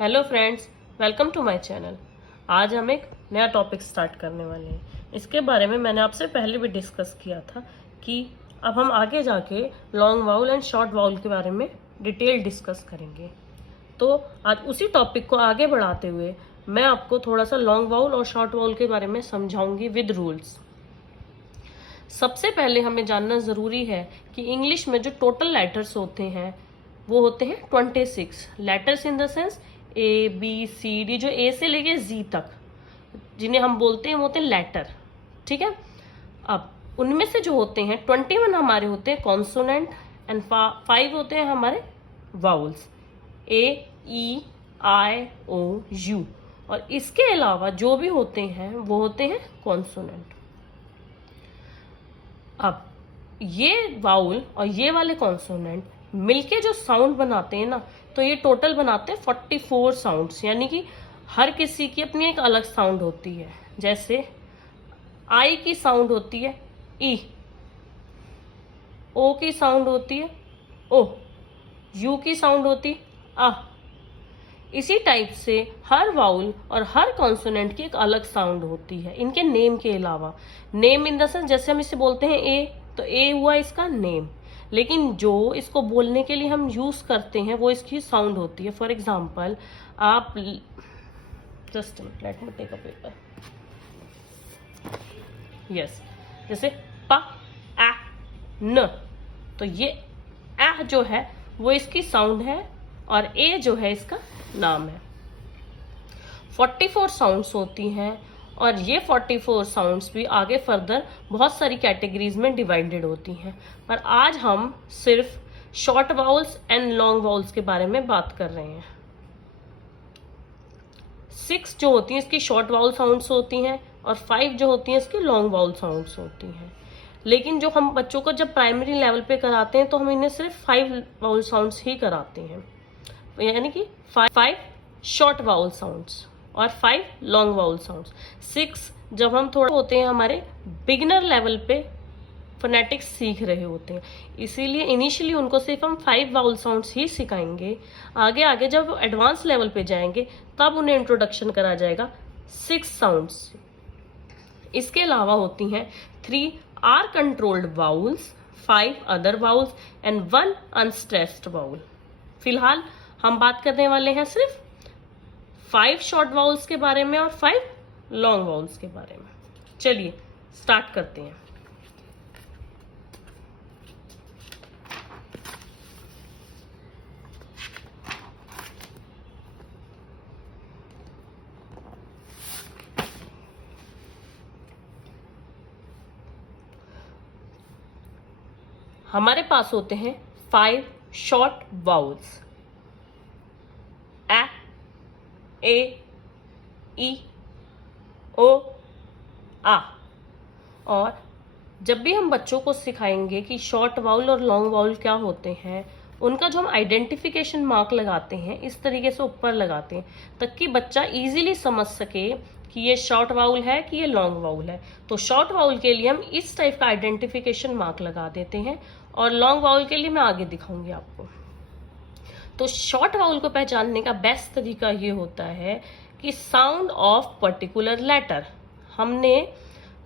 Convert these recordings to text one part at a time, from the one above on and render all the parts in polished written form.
Hello friends, welcome to my channel. आज हम एक नया टॉपिक स्टार्ट करने वाले हैं। इसके बारे में मैंने आपसे पहले भी डिस्कस किया था कि अब हम आगे जाके long vowel and short vowel के बारे में डिटेल डिस्कस करेंगे। तो आज उसी टॉपिक को आगे बढ़ाते हुए मैं आपको थोड़ा सा लॉन्ग वाउल और शॉर्ट वाउल के बारे में समझाऊंगी विद रूल्स। सबसे पहले हमें जानना ज़रूरी है कि इंग्लिश में जो टोटल लेटर्स होते हैं वो होते हैं 26 letters, in the sense A B C D, जो ए से लेके जी तक जिन्हें हम बोलते हैं वो होते हैं लेटर। ठीक है। अब उनमें से जो होते हैं 21 हमारे होते हैं कॉन्सोनेंट एंड 5 होते हैं हमारे vowels, A E I O you. और इसके अलावा जो भी होते हैं वो होते हैं कॉन्सोनेंट। अब ये वाउल और ये वाले कॉन्सोनेंट मिलके जो साउंड बनाते हैं ना, तो ये टोटल बनाते हैं 44 साउंड्स, यानी कि हर किसी की अपनी एक अलग साउंड होती है। जैसे आई की साउंड होती है ई, ओ की साउंड होती है ओ, यू की साउंड होती है आ। इसी टाइप से हर वाउल और हर कॉन्सोनेंट की एक अलग साउंड होती है इनके नेम के अलावा। नेम इन द सेंस जैसे हम इसे बोलते हैं ए, तो ए हुआ इसका नेम, लेकिन जो इसको बोलने के लिए हम यूज करते हैं वो इसकी साउंड होती है। फॉर एग्जाम्पल आप just let me take a paper, yes, जैसे प आ न, तो ये आ जो है वो इसकी साउंड है और ए जो है इसका नाम है। 44 साउंड्स होती हैं और ये 44 साउंड्स भी आगे फर्दर बहुत सारी कैटेगरीज में डिवाइडेड होती हैं, पर आज हम सिर्फ short vowels and long vowels के बारे में बात कर रहे हैं। 6 जो होती हैं इसकी शॉर्ट वाउल साउंड्स होती हैं और 5 जो होती हैं इसकी लॉन्ग वाउल साउंड्स होती हैं। लेकिन जो हम बच्चों को जब प्राइमरी लेवल पे कराते हैं तो हम इन्हें सिर्फ 5 वाउल साउंड्स ही कराते हैं, यानी कि 5 शॉर्ट वाउल साउंड्स और 5 लॉन्ग वाउल साउंड्स। 6 जब हम थोड़ा होते हैं हमारे बिगिनर लेवल पे फोनेटिक्स सीख रहे होते हैं, इसीलिए इनिशियली उनको सिर्फ हम 5 वाउल साउंड्स ही सिखाएंगे। आगे आगे जब एडवांस लेवल पे जाएंगे तब उन्हें इंट्रोडक्शन करा जाएगा 6 साउंड्स। इसके अलावा होती हैं 3 R controlled vowels, 5 other vowels and 1 unstressed vowel. फिलहाल हम बात करने वाले हैं सिर्फ 5 शॉर्ट वाउल्स के बारे में और 5 लॉन्ग वाउल्स के बारे में। चलिए स्टार्ट करते हैं। हमारे पास होते हैं 5 शॉर्ट वाउल्स, ए ई ओ आ। और जब भी हम बच्चों को सिखाएंगे कि शॉर्ट वाउल और लॉन्ग वाउल क्या होते हैं, उनका जो हम आइडेंटिफिकेशन मार्क लगाते हैं इस तरीके से ऊपर लगाते हैं ताकि बच्चा इजीली समझ सके कि ये शॉर्ट वाउल है कि ये लॉन्ग वाउल है। तो शॉर्ट वाउल के लिए हम इस टाइप का आइडेंटिफिकेशन मार्क लगा देते हैं और लॉन्ग वाउल के लिए मैं आगे दिखाऊंगी आपको। तो शॉर्ट वाउल को पहचानने का बेस्ट तरीका ये होता है कि साउंड ऑफ पर्टिकुलर लेटर। हमने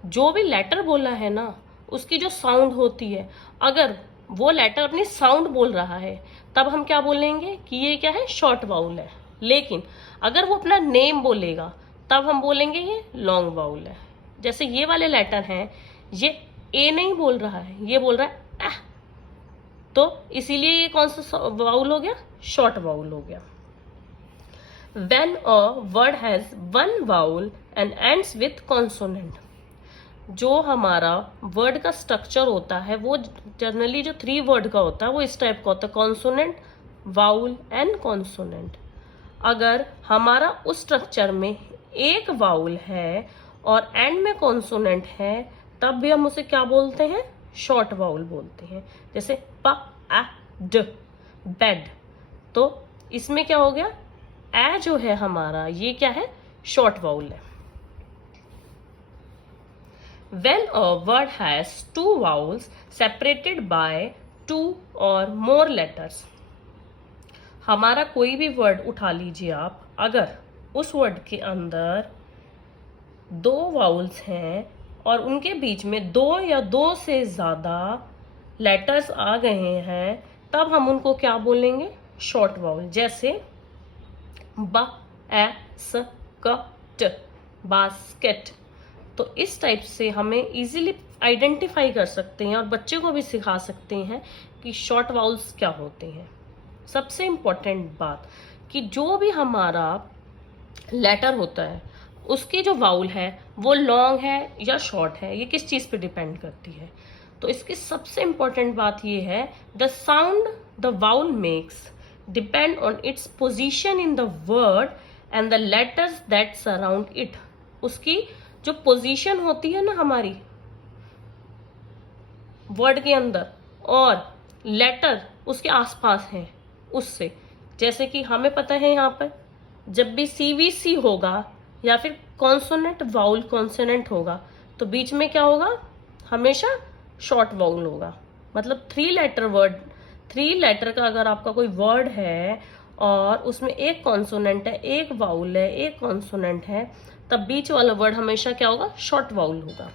जो भी लेटर बोला है ना उसकी जो साउंड होती है, अगर वो लेटर अपनी साउंड बोल रहा है तब हम क्या बोलेंगे कि ये क्या है, शॉर्ट वाउल है। लेकिन अगर वो अपना नेम बोलेगा तब हम बोलेंगे ये लॉन्ग वाउल है। जैसे ये वाले लेटर हैं, ये ए नहीं बोल रहा है, ये बोल रहा है आ, तो इसीलिए ये कौन सा वाउल हो गया, शॉर्ट वाउल हो गया। When a word has one vowel and ends with consonant, जो हमारा वर्ड का स्ट्रक्चर होता है वो जनरली जो 3 वर्ड का होता है वो इस टाइप का होता है, कॉन्सोनेंट, वाउल एंड कॉन्सोनेंट। अगर हमारा उस स्ट्रक्चर में एक वाउल है और एंड में कॉन्सोनेंट है तब भी हम उसे क्या बोलते हैं, शॉर्ट वाउल बोलते हैं। जैसे प आ ड, बेड। तो इसमें क्या हो गया, ए जो है हमारा ये क्या है, शॉर्ट वाउल है। When a word has 2 vowels separated by 2 or more letters, हमारा कोई भी वर्ड उठा लीजिए आप, अगर उस वर्ड के अंदर 2 वाउल्स हैं और उनके बीच में 2 या 2 से ज्यादा लेटर्स आ गए हैं, तब हम उनको क्या बोलेंगे? Short vowel. जैसे ब, ए, स, क, ट, बास्केट। तो इस टाइप से हमें इजीली आइडेंटिफाई कर सकते हैं और बच्चे को भी सिखा सकते हैं कि शॉर्ट वाउल्स क्या होते हैं। सबसे इम्पोर्टेंट बात कि जो भी हमारा लेटर होता है उसकी जो वाउल है वो लॉन्ग है या शॉर्ट है, ये किस चीज पे डिपेंड करती है? तो इसकी सबसे इम्पोर्टेंट बात ये है, the sound the vowel makes depend on its position in the word and the letters that surround it. उसकी जो पोजीशन होती है ना हमारी वर्ड के अंदर, और लेटर उसके आसपास हैं उससे। जैसे कि हमें पता है यहाँ पर जब भी सीवीसी होगा या फिर कॉन्सोनेंट वाउल कॉन्सोनेंट होगा तो बीच में क्या होगा? हमेशा शॉर्ट वाउल होगा। मतलब 3 लेटर वर्ड, 3 लेटर का अगर आपका कोई वर्ड है और उसमें एक कॉन्सोनेंट है, एक वाउल है, एक कॉन्सोनेंट है, तब बीच वाला वर्ड हमेशा क्या होगा? शॉर्ट वाउल होगा।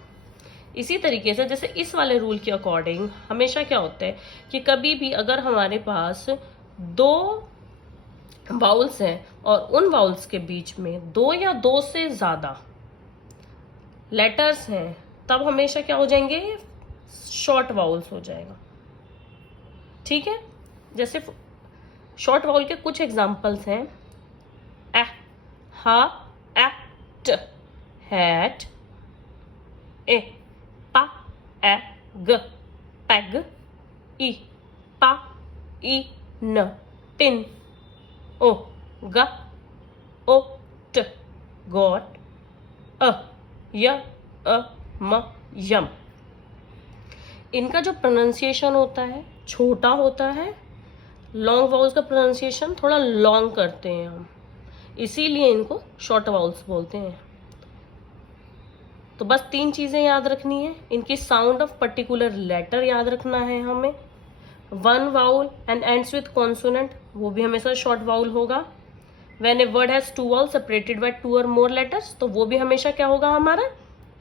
इसी तरीके से जैसे इस वाले रूल के अकॉर्डिंग हमेशा क्या होता है कि कभी भी अगर हमारे पास 2 वाउल्स हैं और उन वाउल्स के बीच में 2 या 2 से ज्यादा लेटर्स हैं, तब हमेशा क्या हो जाएंगे? शॉर्ट वाउल्स हो जाएगा। ठीक है। जैसे शॉर्ट वाउल के कुछ एग्जांपल्स हैं, ए, हा, एट, हैट, ए, पा, ए, ग, पैग, ई, पा, ई, न, पिन, ओ, ग, ओ, ट, गॉट, अ, य, अ, म, यम। इनका जो प्रोनाउंसिएशन होता है छोटा होता है। लॉन्ग वाउल्स का प्रोनाउंसिएशन थोड़ा लॉन्ग करते हैं हम, इसीलिए इनको शॉर्ट वाउल्स बोलते हैं। तो बस 3 चीजें याद रखनी है। इनकी साउंड ऑफ पर्टिकुलर लेटर याद रखना है हमें। 1 vowel and ends with consonant, वो भी हमेशा शॉर्ट वाउल होगा। When a word has 2 vowel separated by 2 और मोर लेटर्स, तो वो भी हमेशा क्या होगा? हमारा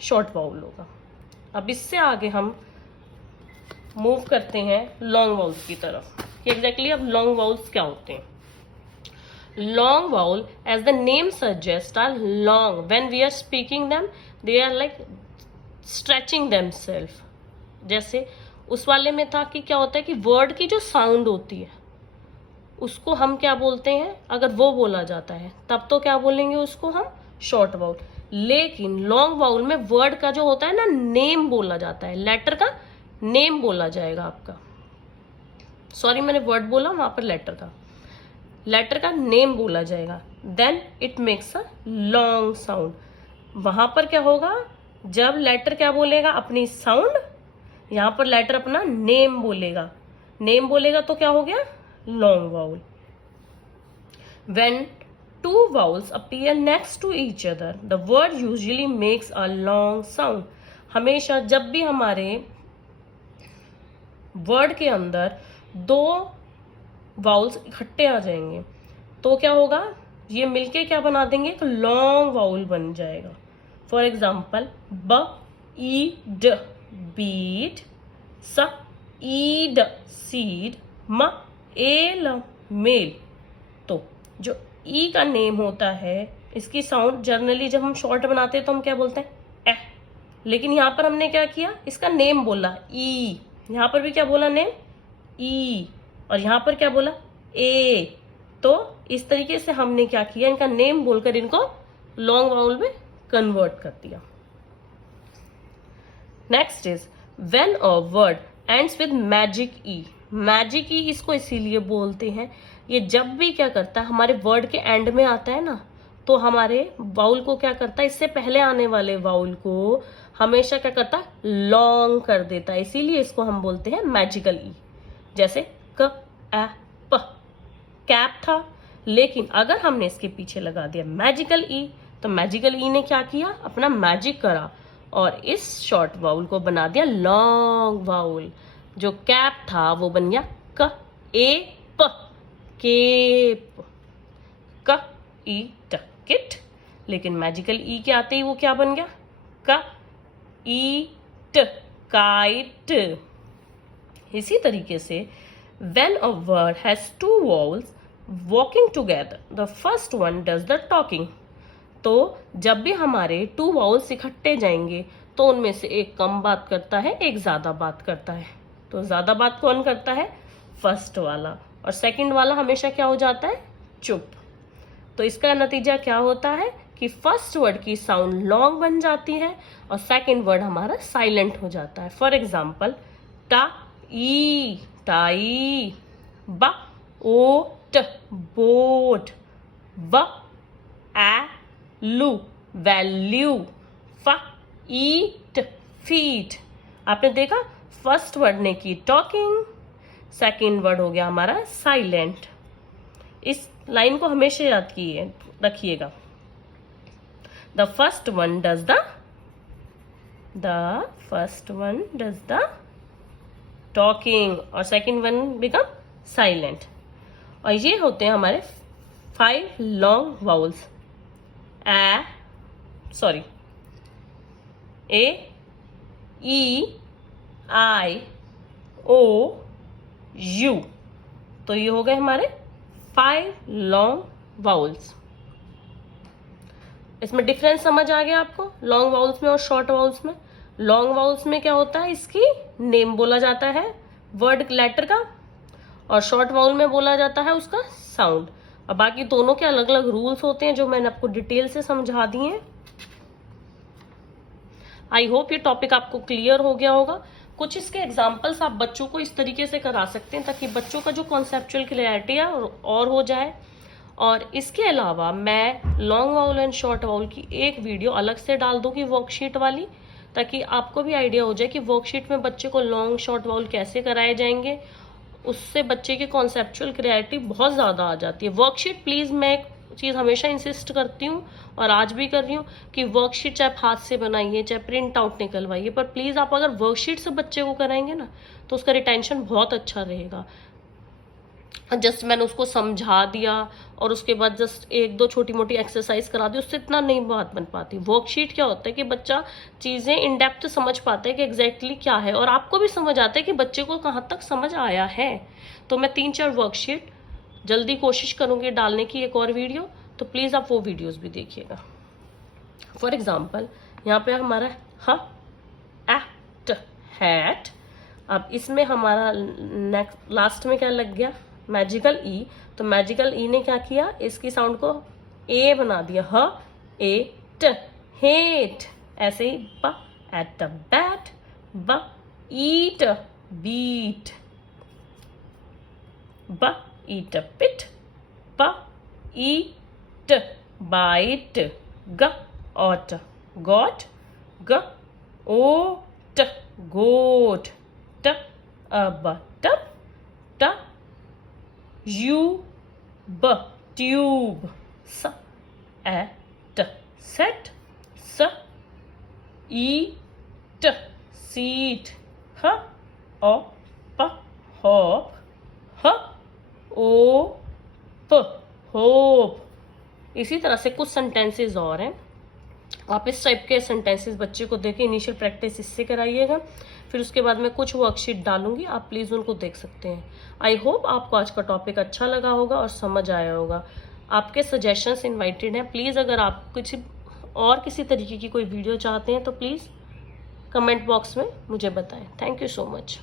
शॉर्ट वाउल होगा। अब इससे आगे हम मूव करते हैं लॉन्ग वाउल्स की तरफ कि एग्जैक्टली अब लॉन्ग वाउल्स क्या होते हैं। Long vowel, as the name suggests, are long. When we are speaking them, they are like stretching themselves. जैसे उस वाले में था कि क्या होता है कि वर्ड की जो साउंड होती है उसको हम क्या बोलते हैं? अगर वो बोला जाता है तब तो क्या बोलेंगे उसको हम? Short vowel. लेकिन लॉन्ग वाउल में वर्ड का जो होता है ना नेम बोला जाता है, लेटर का नेम बोला जाएगा आपका। सॉरी, मैंने वर्ड बोला, वहां पर लेटर का नेम बोला जाएगा। Then it makes a long sound. वहां पर क्या होगा? जब लेटर क्या बोलेगा? अपनी साउंड। यहां पर लेटर अपना नेम बोलेगा। नेम बोलेगा तो क्या हो गया? Long vowel. When 2 vowels appear next to each other, the word usually makes a long sound. हमेशा जब भी हमारे वर्ड के अंदर 2 वाउल्स इकट्ठे आ जाएंगे तो क्या होगा? ये मिलके क्या बना देंगे? एक लॉन्ग वाउल बन जाएगा। फॉर एग्जाम्पल, ब, ई, ड, बीड, स, ईड, सीड, म, एल, मेल। तो जो ई का नेम होता है इसकी साउंड जनरली जब हम शॉर्ट बनाते हैं तो हम क्या बोलते हैं? ए। लेकिन यहां पर हमने क्या किया? इसका नेम बोला, ई। यहां पर भी क्या बोला? नेम, ई। और यहां पर क्या बोला? ए। तो इस तरीके से हमने क्या किया? इनका नेम बोलकर इनको लॉन्ग वाउल में कन्वर्ट कर दिया। Next is when a word ends with magic E. Magic E इसको इसीलिए बोलते हैं, ये जब भी क्या करता है हमारे वर्ड के एंड में आता है ना, तो हमारे वाउल को क्या करता है? इससे पहले आने वाले वाउल को हमेशा क्या करता है? लॉन्ग कर देता है। इसीलिए इसको हम बोलते हैं मैजिकल ई। जैसे क, ए, प, कैप था, लेकिन अगर हमने इसके पीछे लगा दिया मैजिकल ई, तो मैजिकल ई ने क्या किया? अपना मैजिक करा और इस शॉर्ट वाउल को बना दिया लॉन्ग वाउल। जो कैप था वो बन गया क, ए, प, केप, क ईट किट, लेकिन मैजिकल ई के आते ही वो क्या बन गया, क ईट काइट। इसी तरीके से when a word has two vowels walking together, the first one does the talking। तो जब भी हमारे टू वाउल्स इकट्ठे जाएंगे तो उनमें से एक कम बात करता है, एक ज्यादा बात करता है। तो ज्यादा बात कौन करता है, फर्स्ट वाला, और सेकंड वाला हमेशा क्या हो जाता है, चुप। तो इसका नतीजा क्या होता है कि फर्स्ट वर्ड की साउंड लॉन्ग बन जाती है और सेकंड वर्ड हमारा साइलेंट हो जाता है। फॉर एग्जाम्पल, टा ई टाई, ब ओट बोट, व लू वैल्यू, फ ईट फीट। आपने देखा फर्स्ट वर्ड ने की टॉकिंग, सेकंड वर्ड हो गया हमारा साइलेंट। इस लाइन को हमेशा याद रखिएगा। The first one does the talking और सेकंड वन बिकम साइलेंट। और ये होते हैं हमारे 5 long vowels, A E I O U. तो ये हो गए हमारे 5 लॉन्ग वाउल्स। इसमें डिफरेंस समझ आ गया आपको, लॉन्ग वाउल्स में और शॉर्ट वाउल्स में। लॉन्ग वाउल्स में क्या होता है, इसकी नेम बोला जाता है वर्ड लेटर का, और शॉर्ट वाउल में बोला जाता है उसका साउंड। और बाकी दोनों के अलग अलग रूल्स होते हैं जो मैंने आपको डिटेल से समझा दिए हैं। आई होप ये टॉपिक आपको क्लियर हो गया होगा। कुछ इसके एग्जाम्पल्स आप बच्चों को इस तरीके से करा सकते हैं ताकि बच्चों का जो कॉन्सेप्चुअल क्लियरिटी है और हो जाए। और इसके अलावा मैं long vowel and short vowel की एक वीडियो अलग से डाल दूंगी वर्कशीट वाली, ताकि आपको भी आइडिया हो जाए कि वर्कशीट में बच्चे को लॉन्ग शॉर्ट वाउल कैसे कराए जाएंगे। उससे बच्चे की कॉन्सेप्चुअल क्लियरिटी बहुत ज़्यादा आ जाती है। वर्कशीट प्लीज़, मैं एक चीज़ हमेशा इंसिस्ट करती हूँ और आज भी कर रही हूँ कि वर्कशीट चाहे हाथ से बनाइए चाहे प्रिंट आउट निकलवाइए, पर प्लीज़ आप अगर वर्कशीट से बच्चे को कराएंगे ना तो उसका रिटेंशन बहुत अच्छा रहेगा। जस्ट मैंने उसको समझा दिया और उसके बाद जस्ट 1-2 छोटी मोटी एक्सरसाइज करा दी, उससे इतना नहीं बात बन पाती। वर्कशीट क्या होता है कि बच्चा चीज़ें इन डेप्थ समझ पाता है कि एग्जैक्टली क्या है, और आपको भी समझ आता है कि बच्चे को कहाँ तक समझ आया है। तो मैं 3-4 वर्कशीट जल्दी कोशिश करूँगी डालने की, एक और वीडियो, तो प्लीज़ आप वो वीडियोज़ भी देखिएगा। फॉर एग्जाम्पल यहाँ पे हमारा एट हैट, अब इसमें हमारा नेक्स्ट लास्ट में क्या लग गया, मैजिकल ई। तो मैजिकल ई ने क्या किया, इसकी साउंड को ए बना दिया, ह ए ट हेट। ऐसे ही ब एट बैट, ब ईट बीट, ब ईट पिट, ब ईट बाइट, ग ऑट गॉट, ग ओट गोट, ट अब टप, ट यू ब ट्यूब, स एट सेट, स ईट सीट, ह ओ प हॉप, ह ओ प होप। इसी तरह से कुछ सेंटेंसेस और हैं, आप इस टाइप के सेंटेंसेस बच्चे को देके इनिशियल प्रैक्टिस इससे कराइएगा। फिर उसके बाद मैं कुछ वर्कशीट डालूंगी, आप प्लीज़ उनको देख सकते हैं। आई होप आपको आज का टॉपिक अच्छा लगा होगा और समझ आया होगा। आपके सजेशंस इनवाइटेड हैं। प्लीज़ अगर आप किसी तरीके की कोई वीडियो चाहते हैं तो प्लीज़ कमेंट बॉक्स में मुझे बताएं। Thank you so much.